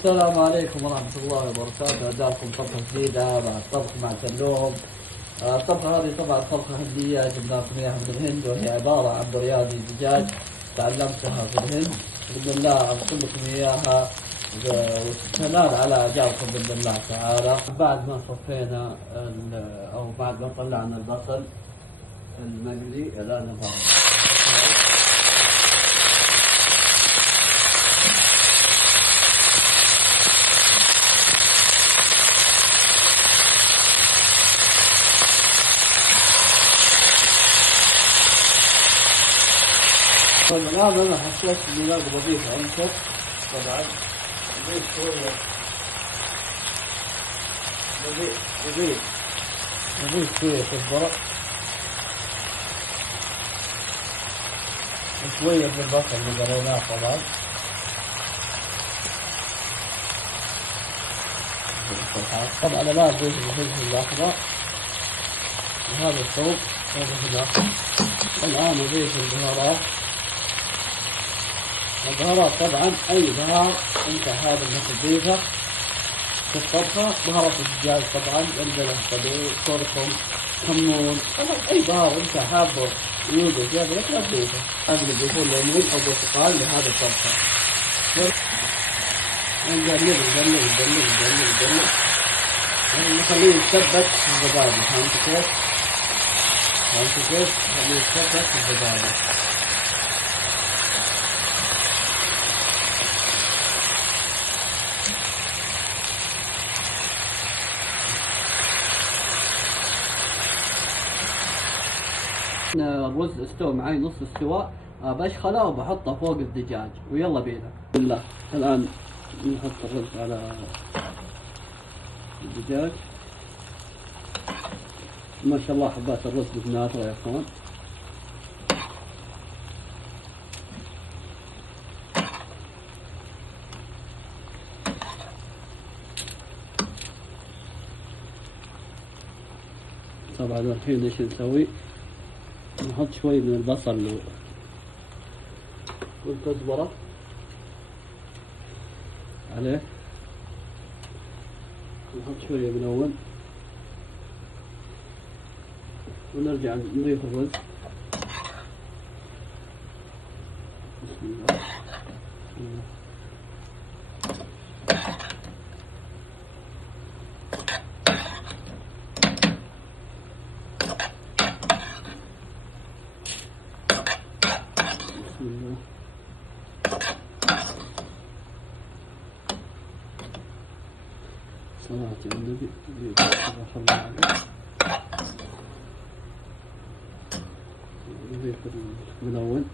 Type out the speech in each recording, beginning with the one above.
السلام عليكم ورحمة الله وبركاته. أداكم طبخة جديدة مع الطبخ مع سلوم. الطبخة هذه طبعا طبخة هندية جبناكم إياها من الهند، وهي عبارة عن برياني دجاج تعلمتها في الهند. بإذن الله أنقل لكم إياها وتنال على إعجابكم بإذن الله تعالى. بعد ما صفينا أو بعد ما طلعنا البصل المقلي الآن نضع طيب. الآن أنا حسيت إني لازم أضيف عنصر. طبعا أضيف شوية، أضيف شوية كزبرة وشوية من البصل اللي قريناه. طبعا أنا ما أضيف الفلفل الأخضر وهذا الثوم هذا هنا. الآن أضيف البهارات. البهارات طبعا أي بهار أنت حابب إنك تضيفه في الطبخة. بهارات الدجاج طبعا عندنا طبيعي، كركم، كمون، طبعا أي بهار أنت حابه يوجد في هذا الأكل تضيفه. هذا اللي بيكون ليمون أو برتقال لهذا الطبخة. نقلب نخليه يتثبت في الزبادي. فهمت كيف؟ نخليه يتثبت في الزبادي. الرز استوى معي نص السواء، بشخله وبحطه فوق الدجاج ويلا بينا. بالله الآن نحط الرز على الدجاج. ما شاء الله حبات الرز بناته يا اخوان. طبعا الحين ايش نسوي؟ نحط شوي من البصل والكزبرة عليه، نحط شوية ملون ونرجع نضيف الرز. بسم الله. صلاة النبي نضيف الملون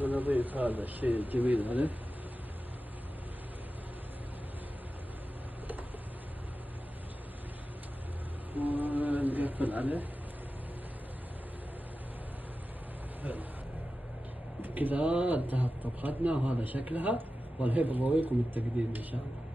ونضيف هذا الشيء الجميل عليه. ونقفل عليه كذا. انتهت طبختنا وهذا شكلها، والحين بضويكم التقديم ان شاء الله.